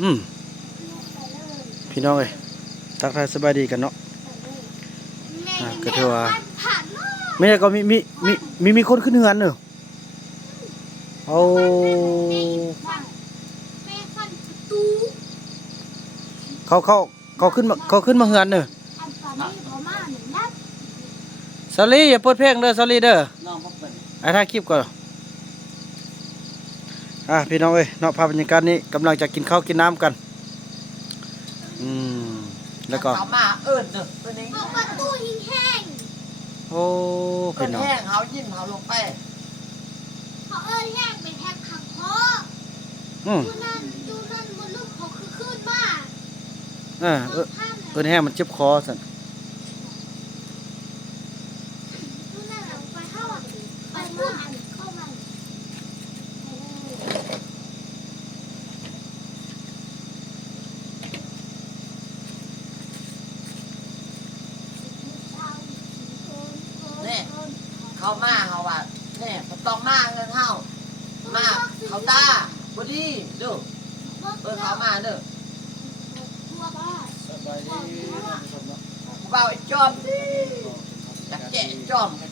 อืมพี่น้องเอ้ยทักทายสบายดีกันเนาะอะก็ถือว่าผ่านเนาะไม่ใช่ก็มีมีมีมีมีคนขึ้นเฮือนเนอะเอาแม่ฟันประตูเขาเขาเขาขึ้นมาเขาขึ้นมาเฮือนเนอะอันตอนนี้เขามาหนึ่งนัดซอรี่อย่าเปิดเพลงเด้อซอรี่เด้อน้องพ่อเป็นไอ้ถ่ายคลิปก่อน อะพี่น้องเอ้ยเนาะภาพบรรยากาศนี้กำลังจะกินข้าวกินน้ำกัน อืมแล้วก็เขามาเอิ้นเด้อตัวนี้เปิดประตูหิงแห้งโอ้เอิ้พี่นน้องแห้งเขายิ้มเขาลงไปเขาเอิ้นแห้งเป็นแห้งขังคออืมดูนั่นดูนั่นมันลูกเขาคือขึ้นมาเออเออข้ามเออแห้งมันเจ็บคอสั่น ดูนั่นเอาไปเข้าอะไปเมื่อหันเข้ามาไปเลยเจ้า เขามาเขาว่าแน่บ่ต้องมาเงินเฮามาเขาตาบ่ดีเด้อเอิ้นเขามาเด้อตัวบ้าสบายดีผู้บ่าวไอ้จอมดิจักแจะไอ้จอมกัน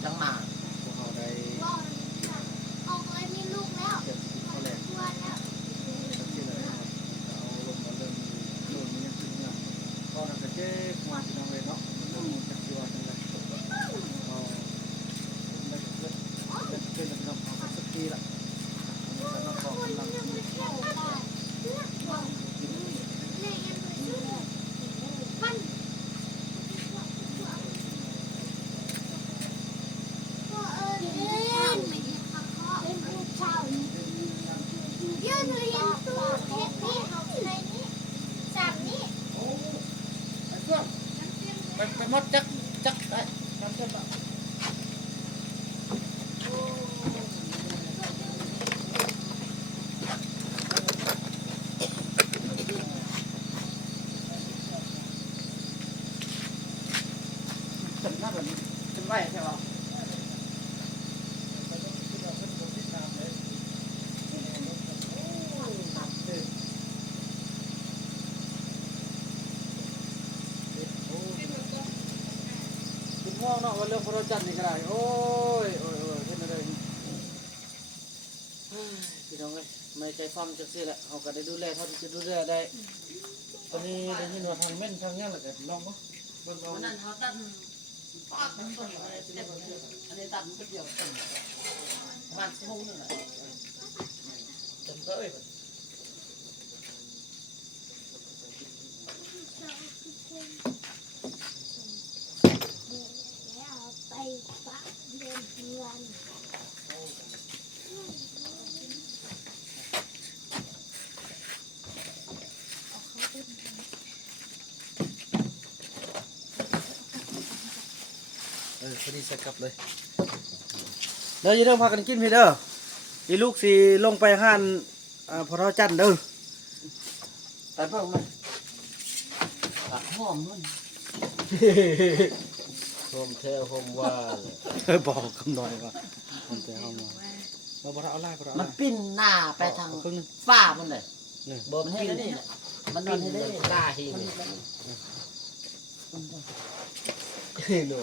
mất chắc คุณพ่อเนาะว่าเรื่องพระจันทร์นี่ก็ได้โอ้ยโอ้ยโอ้ยเป็นอะไรพี่น้องเอ้ยไม่ใจฟังจังซี่แหละเขาก็ได้ดูแลเท่าที่จะดูแลได้ตอนนี้ได้ยินว่าทางเม่นทางเงี้ยแหละก็ลองบ่เบิ่งเอาวันนั้นเขาตัดปากมันต้นอะไรเจ็บอันนี้ตัดมันเดียวต้นประมันชั่วโมงนึงแหละจนก็เอ้ย แล้วไปฝาก เรียนนเออพอดีใส่กลับเลยเดี๋ยวอย่าเรื่องพากันกินพี่เด้ออีลูกสิลงไปห้านอ่าพระจันทร์เด้อแต่พวกมันตัดหอมมัน โฮมเทลโฮมว่าเออบอกคำหน่อยว่ามันจะเอามาเราบ่ได้เอาไล่บ่ได้เอามันไล่ปิ้นหน้าไปทางครึ่งหนึง ฝ้ามันเลยนี่บมันให้แล้วนี่แหละมันดินให้ได้นี่กล้าทีมันนี่นี่หนู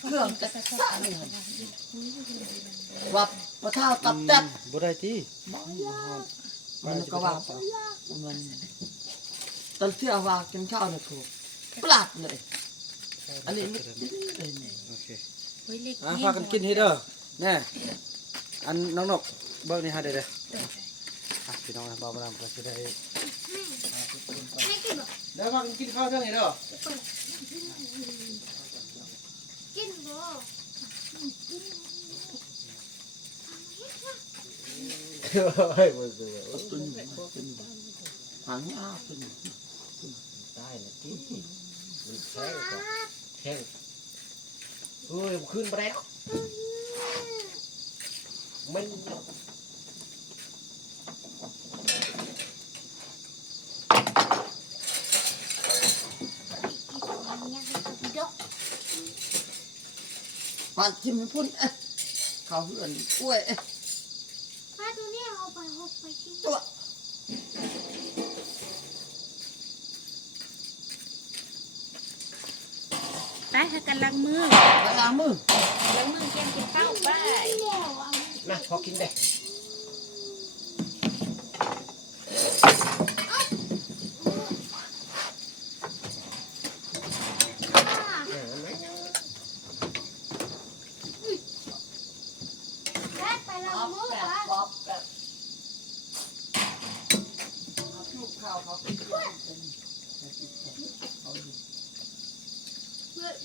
เครื่องจะสะนี่ว่าพระเท้าตับจัดบ่ได้ที่มันก็ว่ามันตอนที่เอาว่ากินข้าวเนี่ยถูกปลัดเลย อันนี้ไม่กินเลยนี่โอเคอะพากันกินให้เด้อแน่อันน้องนกเบิ่งนี่ฮะเด้อเด้ออะพี่น้องนะบ่าวบ่าวก็สิได้ไม่กินหรอกเดี๋ยวพากันกินข้าวเท่านี้เด้อกินบ่เฮ้ยมันสวยตุนหางอ้าวตุนได้นะที่มันแข็งกว่า แข็งเฮ้ยมันขึ้นไปแล้วมันดกปาดทิมพุ่นเอ๊ะเขาเหือนกล้วยเอ๊ะป้าตัวนี้เอาไปหกไปที่ตัว กันล้างมือไปล้างมือล้างมือเตรียมกินข้าวไปมาพอกินได้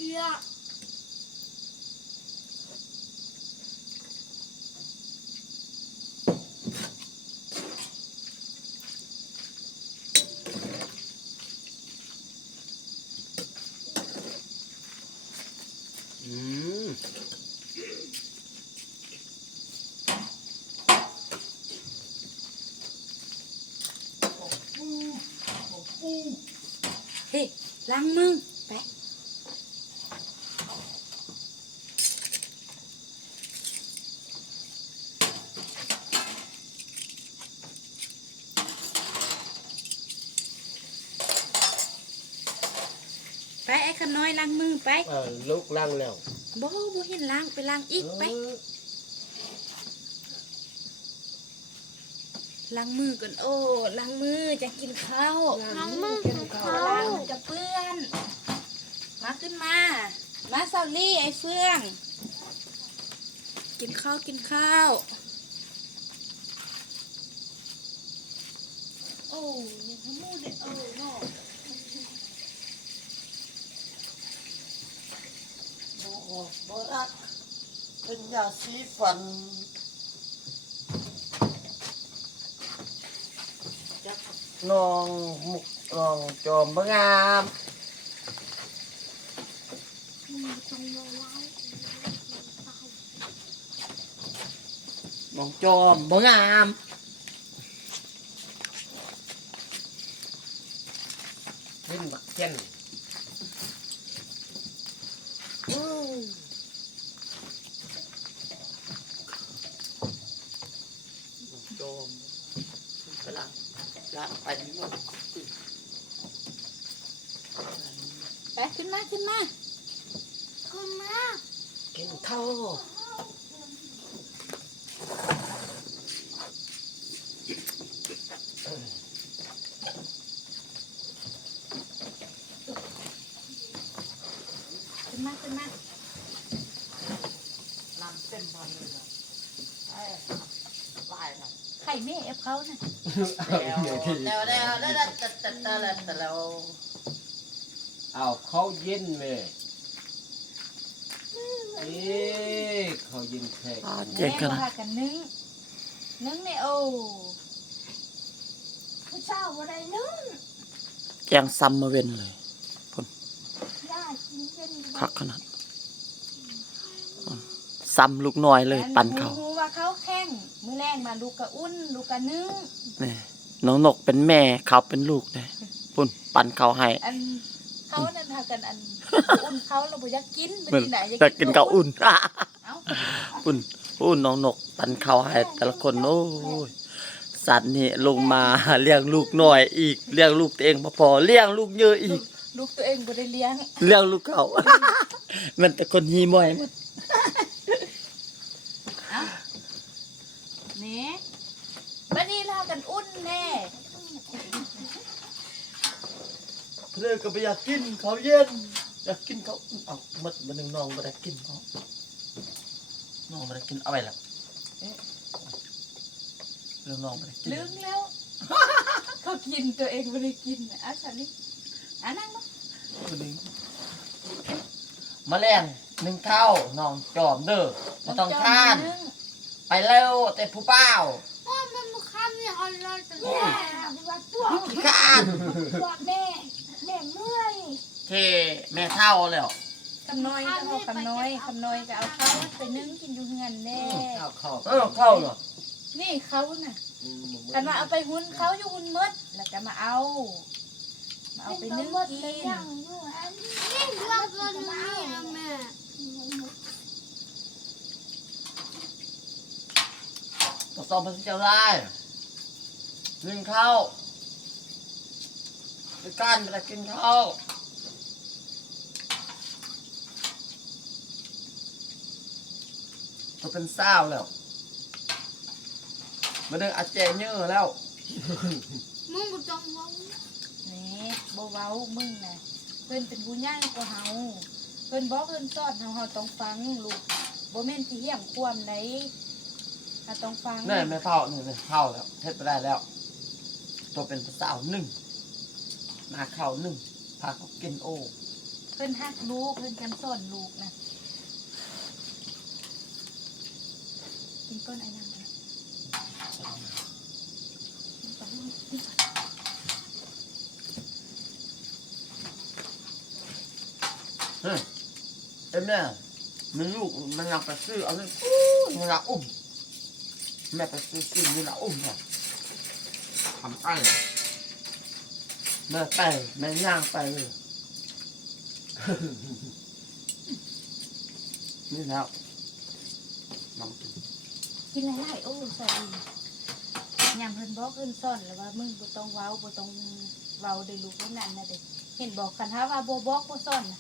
kia ừ. Mm. Hey, lăng mương. Bé. อ้ขน้อยล้างมือไปเออลูกลังแล้วบ่บ่เห็นล้างไปล้างอีกไปเออล้างมือก่อนโอ้ล้างมือจะกินข้าวล้างมือของเขาล้างมือกับเพื่อน มาขึ้นมา มาซาลี่ไอ้เฟื่อง กินข้าวกินข้าว โอ้ยังขมูเลยเออเนาะ ngồi bó đắt Thân nhà sĩ phần non một non tròn bó ngam. Non tròn bó ngam. เขาเนี่ยแล้วแล้วแล้วแล้วแล้วแล้วแล้วเอาเขาเย็นแม่เอ๊ะเขาเย็นแท้อ่เจ๊แกกันว่ากันนึ่งนึ่งในโอ้ผู้เช่าบ่ไรนึ่งแกงซ้ำมาเว้นเลยยากินเย็นคักขนาดอืมซ้ำลูกน้อยเลยปั่นเขา เขาแข้งมือแรงมาลูกกะอุ่นลูกกะนึ่งนี่น้องนกเป็นแม่เขาเป็นลูกเลยปุ่นปั่นเขาให้อันเขานั่นพากันอันอุ่นเขาเราบ่อยากกินเหมือนที่ไหนจะกินข้าวอุ่นเอ้าปุ่นปุ่นน้องนกปั่นเขาให้แต่ละคนโอ้ยสัตว์นี่ลงมาเลี้ยงลูกน้อยอีกเลี้ยงลูกตัวเองบ่พอเลี้ยงลูกเยอะอีก ลูกตัวเองบ่ได้เลี้ยงเลี้ยงลูกเขามันแต่คนฮีมอยหมัน เอ้าเน่ บัดนี้เรากันอุ่นแน่เพื่อนก็ไปอยากกินเขาวเย็นอยากกินเขาวอุ่นเอาหมดมันหนึ่งน้องบ่ได้กินเขาน้องบ่ได้กินเอาไว้ละเอ๊ะเรื่องน้องบ่ได้กินลืมแล้ว เขากินตัวเองบ่ได้กินอะสันนี่อะนั่งบ่คนหนึ่งมาแรงหนึ่งข้าวน้องจอมเด้อบ่ต้องทานนึ่งไปเร็วแต่ผู้เป้า ขี้ข้านตัวแม่แม่เมื่อยเทแม่เท่าแล้วคำน้อยก็เอาคำน้อยคำน้อยก็เอาข้าวไปนึ่งกินอยู่เฮือนแน่ข้าวข้าวเออเข้าเหรอนี่เขาน่ะอืมกันมาเอาไปหุ้นเขาอยู่หุ้นหมดแล้วก็มาเอามาเอาไปนึ่งกินยังอยู่อันนี้เรื่องเกินนี่นะแม่ก็สอบภาษาเจ้าได้ กินข้าวไปก้านไปกินข้าวก็เป็นเศร้าแล้วมาเดินอาเจเนอร์แล้ว มึงบ่จงเว้านี่บ่เว้ามึงน่ะเพิ่นเป็นผู้ย่ญ่กว่าเฮาเพิ่นบอกเพิ่นสอนเฮาเฮาต้องฟังลูกโบเมนที่เหี่ยงความในเฮาต้องฟังนี่นไม่เท่านี่เม่เฝ้าแล้วเทศไปได้แล้ว ตัวเป็นสาวหนึ่งมาเข่าหนึ่งพาเขากินโอเพิ่นฮักลูกเพิ่นกันสอนลูกนะกินก้อนไอ้น้ำนะกินก่อนกินก่อนเฮ้ยเอ็มแม่มันลูกมันอยากไปซื้อเอาเลยมันอยากอุ้มแม่ไปซื้อซื้อมันอยากอุ้มเนี่ย ทำไอ้แม่ไปแม่ย่างไปเลย นี่แล้วน้องกินกินหลายๆโอ้ใส่ยามเพิ่นบอกเพิ่นสอนแล้วว่ามึงบ่ต้องเว้าบ่ต้องเว้าเด้อลูกนั่นน่ะเด้เห็นบอกกันหาว่าบ่บอกบ่สอนน่ะ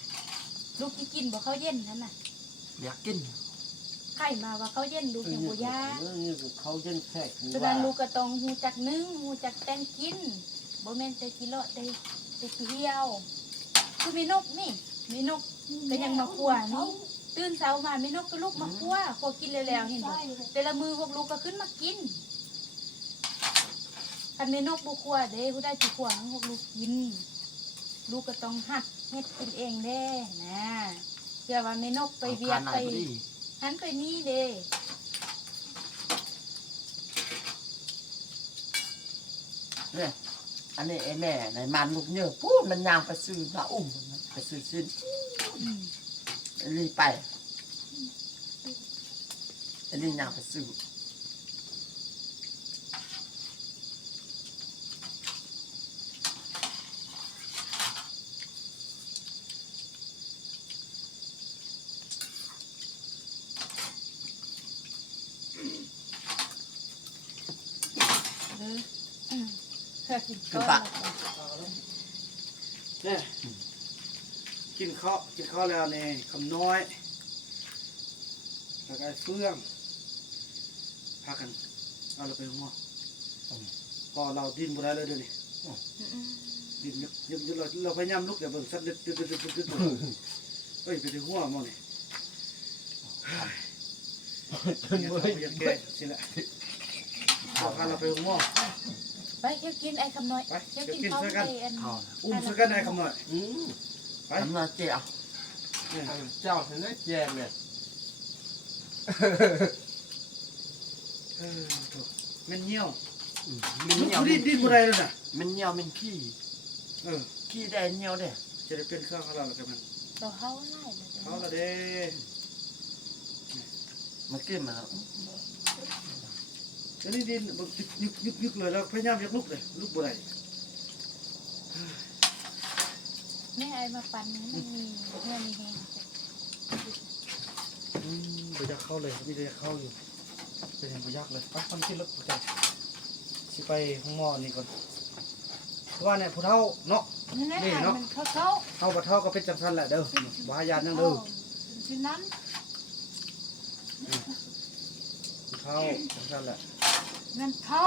ลูกที่กินบ่เข้าเย็นนั่นน่ะอยากกิน ไข่มาว่าเข้าเย็นลูกยังบ่ยาเออนี่คือเขาเย็นแขกคือฉะว่านั้นลูกก็ต้องฮู้จักนึ่งฮู้จักแต่งกินบ่แม่นแต่กิเลาะแต่แต่ขี้เหี่ยว คือมีนกนี่ มีนกก็ยังมาคั่วนี่ตื่นเช้ามามีนกก็ลุกมาคั่วพอกินแล้วๆเห็นบ่แต่ละมือพวกลูกก็ขึ้นมากินคันมีนกบ่คั่วเด้ผู้ได้สิคั่วให้พวกลูกกิน ลูกก็ต้องหัดเฮ็ดกินเองเด้นะเชื่อว่ามีนกไปเวียดไปอาคาหนพอดี หันไปนี่เด้เนี่ยอันนี้ไอ้แม่ในมันลูกเยอะพูดมันยางไปซื้อมาอุ้มมันไปซื้อสิ้นรีบไปอันนี้ยางไปซื้อเอ เพื่อกินก้อนแล้วก็เนี่ยกินข้าวกินข้าวแล้วเนี่ยคำน้อยแล้วก็ไอ้เฟื่องพากันเอาเราไปหัวพอเราดิ้นบ่ได้เลยเดี๋ยวนี้อืมดิ้นยึกยึกยึกเราเราพยายามลุกเดี๋ยวเบิ่งสัตว์ดึกดึกดึกดึกดึกดึกเฮ้ยไปถึงหัวหมอนี่จนยังเมื่เอาอยไปยังแก่สิแหละเอาพาเราไปหัว ไปเที่ยวกินไอ้คำน้อยไปเที่ยวเดี๋ยวกินกินข้าวด้วยกันไปอันเอาอุ้มสักกันไอ้คำหน่อย อืมไป ทำมาเจียวเนี่ยเจ้าเห็นไหมแจมเนี่ยเออโถ่แมันเหี่ยวมันลุกเหนียวดิ้นดิ้นบ่ได้เลยน่ะ มันเหนียวมันขี้เออ ขี้แดงเหนียวเด้จะได้เป็นเครื่องของเราแล้วกันมันเราเข้าไล่เลยเอาละเด้มันกินมาแล้ว เดี๋ยวนี้ดินมันยึกยึกยึกเลยแล้วพยายามยกลุกเลยลุกบ่ได้แม่ไอมาปั่นนี่มันมีเพื่อนมีแฮงอืมบ่อยากเข้าเลยมีแต่อยากเข้าอยู่เป็นย่างบ่อยากเลยไปคนขึ้นรถจ้ะสิไปห้องหมอนี่ก่อนเพราะว่าเนี่ยผู้เฒ่าเนาะ นั่นแหละนี่เนาะ มันเข้าเขาเฒ่าบ่เฒ่าก็เป็นจังซั่นแหละเด้อบ่หายานนั่งเด้อคือนั้นผู้เฒ่าจังซั่นแหละ มันเข้า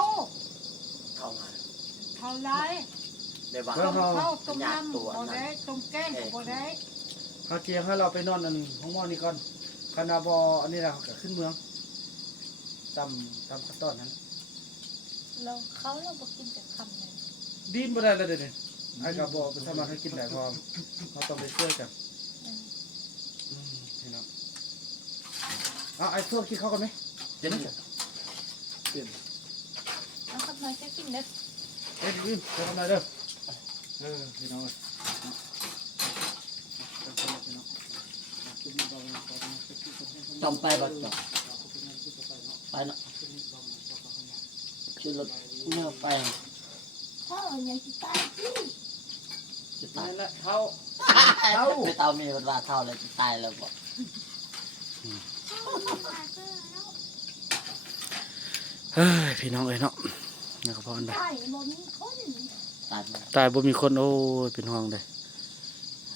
เข้ามาเข้าไล่ได้บ้างต้มเข้าต้มยากน้ำตัวบ่นั้นได้ต้มแกงก็บ่ได้เขาเจียงให้เราไปนอนอันห้องหมอนี่ก่อนคณะบออันนี้เราก็ขึ้นเมืองตามตามขั้นตอนนั้น เราเขาเราบ่กินแต่คำเลยดินบ่ได้เลยเดี๋ยวนี้ไอ้กระบอกไปสามารถให้กินได้พอเราต้องไปช่วยกันเอออืมพี่น้องเอาไอ้พวกกินข้าวกันไหมเดี๋ยวนี้เอาคำน้อยจะกินเด้อเอ้ยดินเดี๋ยวทำอะไรเด้อเออพี่น้องเอ้ยเอาไปเลยพี่น้องกินเบาๆก่อนนะกินเบาๆต้องไปบัดต่อไปเนาะชื่อรถเมื่อไปพ่อยังสิตายสิจะตายนั่นแหละเท้าเท่าไม่เท่ามีเวลาเท่าเลยจะตายแล้วบอกเฮ้ยพี่น้องเอ้ยเนาะ นี่ก็พออันใดตายบ่มีคนตายมาตายบ่มีคนโอ้ยเป็นห่วงเด้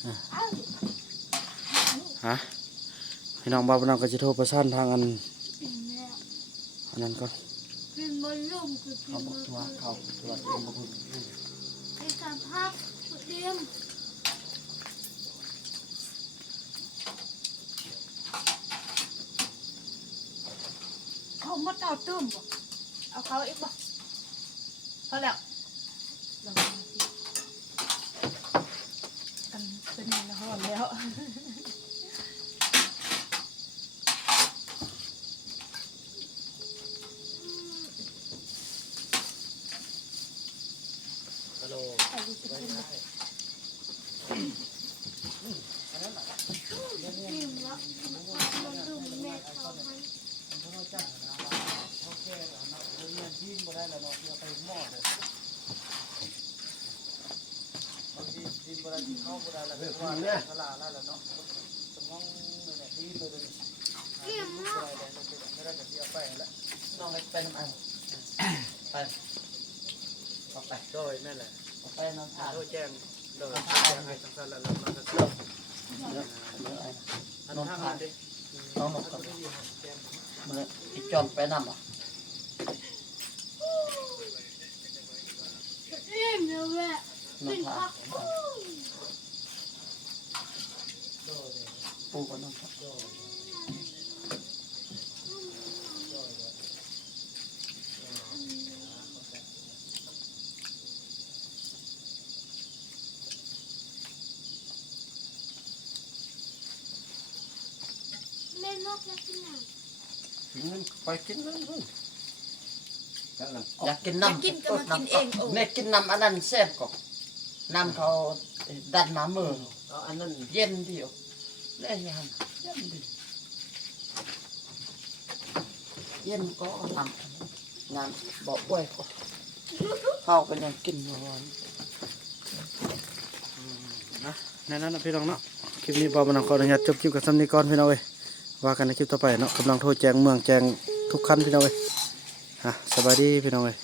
เอ้าฮะพี่น้องบ้านพี่น้องก็จะโทรประสานทางอันอันนั้นก่อนกินบนลุ่มคือกิเขานบบอกนตัวเขาตัวเองบอกว่าไอ้กับพักเรียมเขาหมดเอาตื้มบ่เอาเขาอีกบ่ พอแล้วลองมาสิกันเป็นยังไงหอนแล้ว ฮัลโหล ใส่ดิสกินเลย กินแล้วมันลุ่มแม่เขาให้ เพราะว่าจ้างนะว่าเขาแก้แล้วนะเรียนที่บ่ได้แล้วเนาะที่เอาไปหม้อเลยบางทีที่บ่ได้ที่เข้าบ่ได้แล้วเพราะว่าเนี่ยตลาดแล้วเนาะสมองเนี่ยที่เลยเลย กิน ไม่ แล้ว ได้เลยไม่ได้จะที่เอา ไปแล้วน้องไปไปน้ำอันไปเอาไปโดยนั่นแหละเอาไปน้ำทานโทรแจ้งโดยแจ้งให้สังกัดแล้วเรามาก็เยอะเยอะไอ้อันนั้นทางดิน้องหนกกับมันเลยอีจอมไปนำอะกินแล้วแม่กินน้ำทาพั น ก ปูกับน้ำทานแม่นกอยากกินอะไปกินนั่นนู่นจังนั้นอยากกินน้ำอยากกินก็มากินเองโอ้แม่กินน้ำอันนั้นแซ่บกว่าน้ำเขาดันมามือเอาอันนั้นเย็นเดียว แล้วยามเย็นดีเย็นก็น้ำน้ำบอกไว้ก็เขาก็ยังกินอยู่วันนะในนั้นนะพี่น้องเนาะคลิปนี้บอมันขออนุญาตจบคลิปกับซ้ำนี้ก่อนพี่น้องเว้ยว่ากันในคลิปต่อไปเนาะกำลังโทรแจ้งเมืองแจ้งทุกขั้นพี่น้องเว้ยฮะสบายดีพี่น้องเว้ย